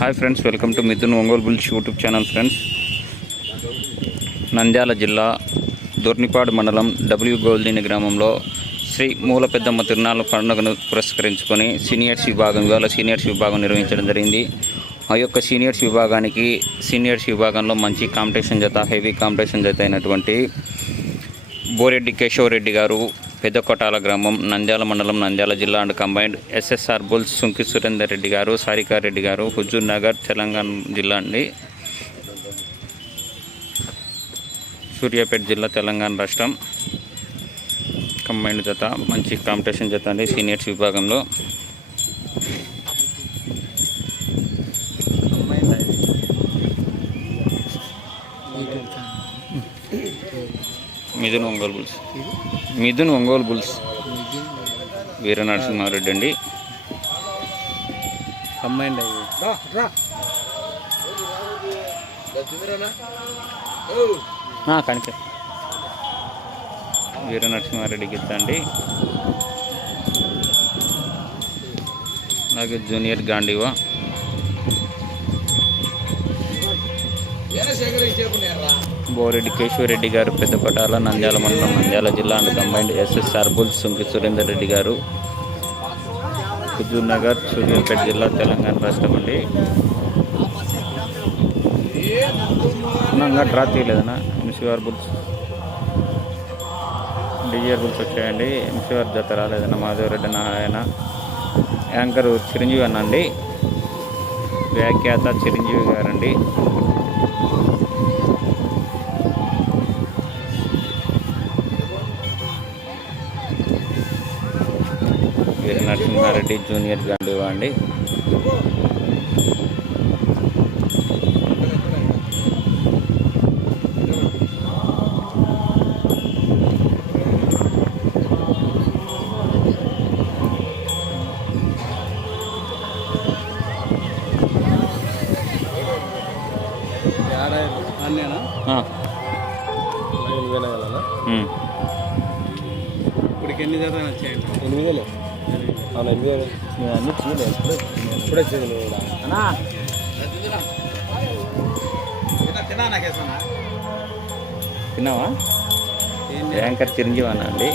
Hi friends, welcome to Mithun Ongole bulls YouTube channel. Friends, Nandyal జిల్లా దొర్నిపాడు మండలం W గోల్దిని గ్రామంలో శ్రీ మూల పెద్దమ్మ తిరునాళ్ళ పండుగను పురస్కరించుకొని సీనియర్స్ విభాగం నిర్వహించడం జరిగింది. ఆ యొక్క సీనియర్స్ విభాగంలో మంచి కాంపిటీషన్ జత, హెవీ కాంపిటీషన్ జత అయినటువంటి బోరెడ్డి కేశవరెడ్డి గారు, పెద్దకొటాల గ్రామం, నంద్యాల మండలం, నంద్యాల జిల్లా and combined SSR bulls Sunki Surender Reddy గారు, సారికారెడ్డి గారు, హుజూర్ నగర్, తెలంగాణ జిల్లా అండి, సూర్యాపేట జిల్లా, తెలంగాణ రాష్ట్రం. కంబైన్డ్ జత, మంచి కాంపిటీషన్ జత అండి సీనియర్స్ విభాగంలో. మిథున్ ఒంగోలు బుల్స్ వీర నరసింహారెడ్డి అండి. కంబైన్డ్ కనిపి వీర నరసింహారెడ్డి గిత్త అండి. అలాగే జూనియర్ గాంధీవా, బోరెడ్డి కేశవరెడ్డి గారు, పెద్దపటాల, నంద్యాల మండలం, నంద్యాల జిల్లా and combined SSR bulls Sunki Surender Reddy గారు, హుజూర్ నగర్, సూర్యాపేట జిల్లా, తెలంగాణ రాష్ట్రం అండి. ఇంకా డ్రా తీయలేదన్నా. ఎంసీఆర్ బుల్స్, డిజిఆర్ బుల్స్ వచ్చాయండి. ఎంసీఆర్ జత రాలేదన్న. మాధవరెడ్డి ఆయన యాంకర్ చిరంజీవి అన్న అండి, వ్యాఖ్యాత చిరంజీవి గారండి. వీర నరసింహారెడ్డి జూనియర్ గాంధీవా అండి. ఇప్పటికి ఎన్ని జత వచ్చాయండి? 8,000. అవును, 8,000. నేను అన్ని చేయలేదు. ఇప్పుడే చేయలేదు. తిన్నావా? యాంకర్ చిరంజీవి అన్న అండి.